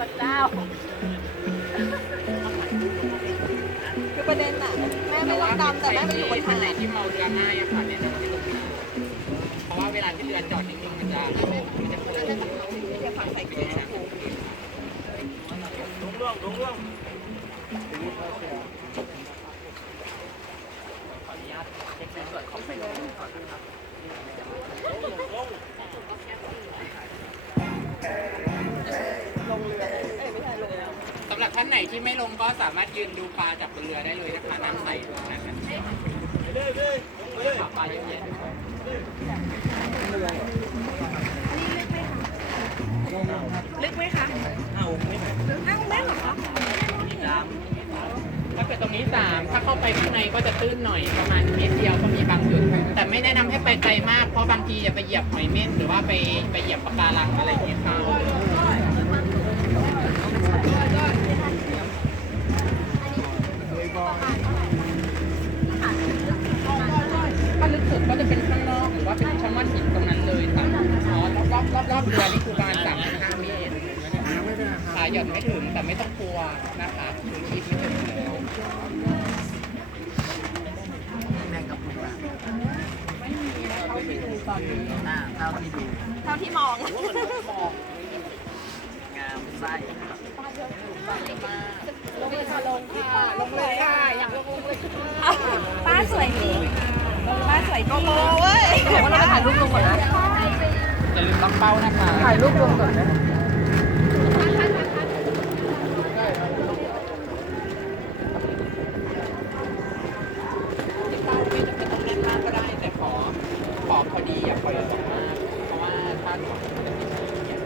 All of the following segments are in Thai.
พระเจ้า คือประเด็นอะแม่ไม่ต้องตามแต่แม่ไปอยู่บนทางไที่เมาเรือง่ายอะค่ะเนี่ยเพราะว่าเวลาที่เรือจอดนิ่งๆมันจะมังลุงเรื่งลุงขออนุญาตเช็คในส่ของไฟก่อ ไหนที่ไม่ลงก็สามารถยืนดูปลาจากบนเรือได้เลยนะคะน้ำใสตรงนั้นะคะปลาเยอะแยะลึกไหมคะเอาไม่ไหมเอาไม่หรอคะถ้าเกิดตรงนี้สามถ้าเข้าไปข้างในก็จะตื้นหน่อยประมาณเมตรเดียวก็มีบางจุดแต่ไม่แนะนำให้ไปไกลมากเพราะบางทีจะไปเหยียบหอยเม่นหรือว่าไปไปเหยียบปะการังอะไรอย่างเงี้ยค่ะ ก็จะเป็นข้างนอกหรือว่าเป็นช่องว่านหินตรงนั้นเลยค่ะอ๋อรอบรอบรอบเรือนี่คือประมาณสามถึงห้าเมตรขาหย่อนไม่ถึงแต่ไม่ต้องกลัวนะคะคือชีพไม่ถึงแล้วแมงกะพรุนอะไม่มีนะเท่าที่ดูตอนนี้หน้าเท่าที่ดูเท่าที่มองงามไส้ลงเลยค่ะลงค่ะลงเลยค่ะอยากลงเลยป้าสวยดี ส่โกโอ้เว้ยเดี๋ยวเราถ่ายรูปลงก่อนนะอย่าลืมล็อกเป้านะคะถ่ายรูปลงก่อนนะที่เป้าไม่จำเป็นต้องแน่นมากก็ได้แต่ขอขอพอดีอย่าปล่อยส่งมากเพราะว่าถ้าของจะติดเชื้อ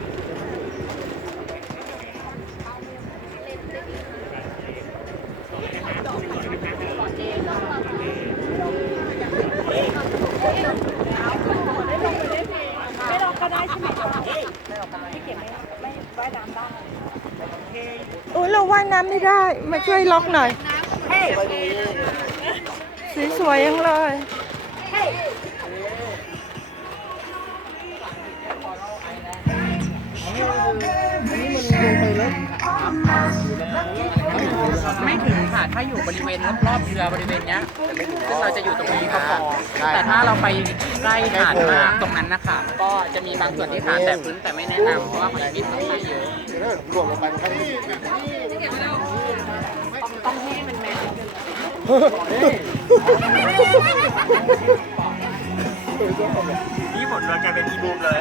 ไม่ลงก็ได้ใช่ไหมคะไม่เก็บไม่ไม่ว่ายน้ำได้โอ้ยเราว่ายน้ำไม่ได้ มาช่วยล็อกหน่อย สวยๆยังเลย ไม่ถึง ค่ะ ถ้าอยู่บริเวณรอบๆเรือบริเวณเนี้ยซึ่งเราจะอยู่ตรงนี้ก็พอแต่ถ้าเราไปใกล้หาดมากตรงนั้นนะคะก็จะมีบางส่วนที่ขาแต่พื้นแต่ไม่แนะนำเพราะว่าหอยพิษค่อนข้างเยอะรวมลงไปมันก็นี่ต้องให้มันแมนนี่หมดเลยกลายเป็นอีบูมเลย